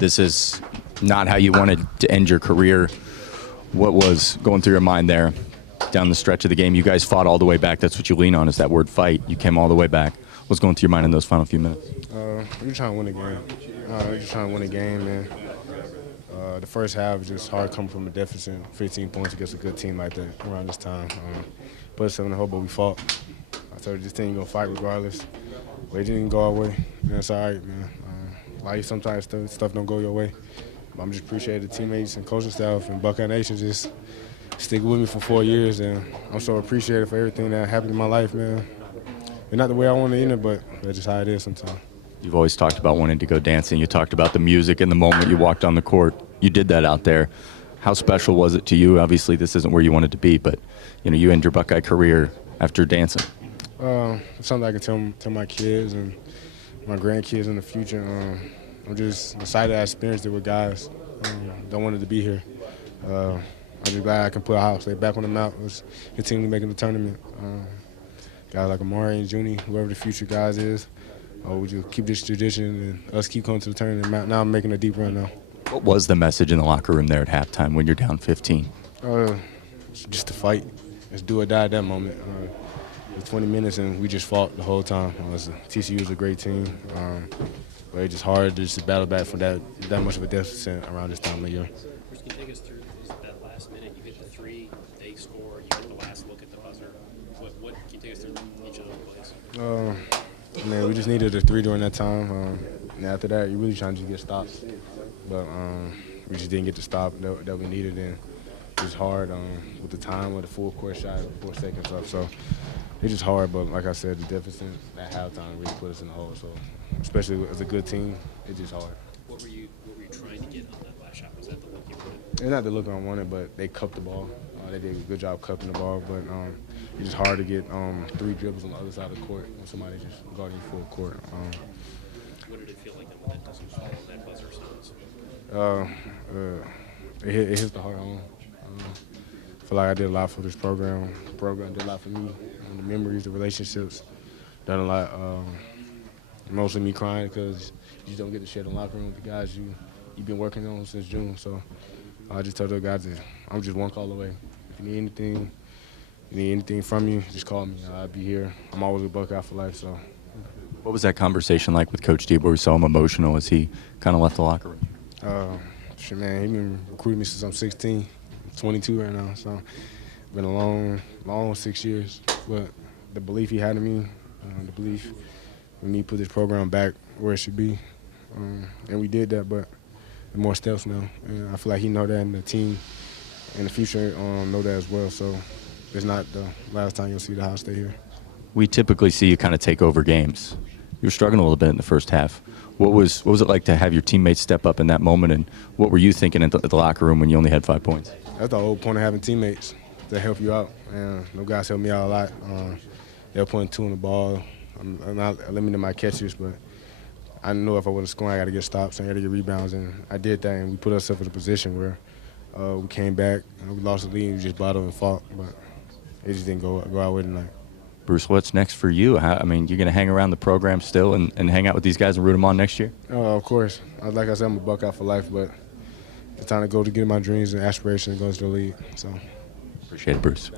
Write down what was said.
this is not how you wanted to end your career. What was going through your mind there down the stretch of the game? You guys fought all the way back. That's what you lean on, is that word fight. You came all the way back. What's going through your mind in those final few minutes? We're trying to win the game. We're just trying to win the game, man. The first half was just hard coming from a deficit, 15 points against a good team like that around this time. Put us in the hole, but we fought. I told this team going to fight regardless. But it didn't go our way. That's all right, man. Life sometimes stuff don't go your way. But I'm just appreciating the teammates and coaching staff and Buckeye Nation just sticking with me for 4 years. And I'm so appreciative for everything that happened in my life, man. It's not the way I want to end it, but that's just how it is sometimes. You've always talked about wanting to go dancing. You talked about the music and the moment you walked on the court. You did that out there. How special was it to you? Obviously, this isn't where you wanted to be, but you end your Buckeye career after dancing. It's something I can tell my kids and my grandkids in the future. I'm just excited I experienced it with guys that wanted to be here. I'm just glad I can put Ohio State back on the map. Let's continue making the tournament. Guys like Amari and Junie, whoever the future guys is, would you keep this tradition and us keep coming to the tournament? Now I'm making a deep run now. What was the message in the locker room there at halftime when you're down 15? Just to fight. Just do or die at that moment. It was 20 minutes and we just fought the whole time. TCU was a great team, but it's just hard just to battle back from that much of a deficit around this time of the year. Bruce, can you take us through that last minute? You hit the three, they score, you get the last look at the buzzer. What can you take us through each of those plays? Man, we just needed a three during that time. And after that, you're really trying to just get stops. But we just didn't get the stop that we needed. And it was hard with the time with the full court shot, 4 seconds up. So it's just hard. But like I said, the deficit at halftime really put us in the hole. So especially as a good team, it's just hard. What were you trying to get on that last shot? Was that the look you wanted? It's not the look I wanted, but they cupped the ball. They did a good job cupping the ball. But it's just hard to get 3 dribbles on the other side of the court when somebody just guarding you full court. What did it feel like when that doesn't fall, that buzzer sounds? It hits the heart home. I feel like I did a lot for this program. The program did a lot for me. The memories, the relationships, done a lot. Mostly me crying because you just don't get to share the locker room with the guys you've been working on since June. So I just told the guys that I'm just one call away. If you need anything from me, just call me. I'll be here. I'm always a Buckeye for life. So. What was that conversation like with Coach D, where we saw him emotional as he kind of left the locker room? Man, he's been recruiting me since I'm 16, 22 right now. So it's been a long 6 years. But the belief he had in me, the belief in me put this program back where it should be. And we did that, but more steps now. And I feel like he know that, and the team in the future know that as well. So it's not the last time you'll see the Ohio State here. We typically see you kind of take over games. You were struggling a little bit in the first half. What was it like to have your teammates step up in that moment, and what were you thinking at the locker room when you only had 5 points? That's the whole point of having teammates, to help you out. And those guys helped me out a lot. They were putting 2 on the ball. I'm not limiting my catches, but I knew if I wasn't scoring, I got to get stops and I got to get rebounds, and I did that, and we put ourselves in a position where we came back, and we lost the lead, and we just battled and fought, but it just didn't go our way tonight. Bruce, what's next for you? You're going to hang around the program still and hang out with these guys and root them on next year? Of course. Like I said, I'm a Buckeye for life, but it's time to go to get my dreams and aspirations and go to the league. So. Appreciate it, Bruce.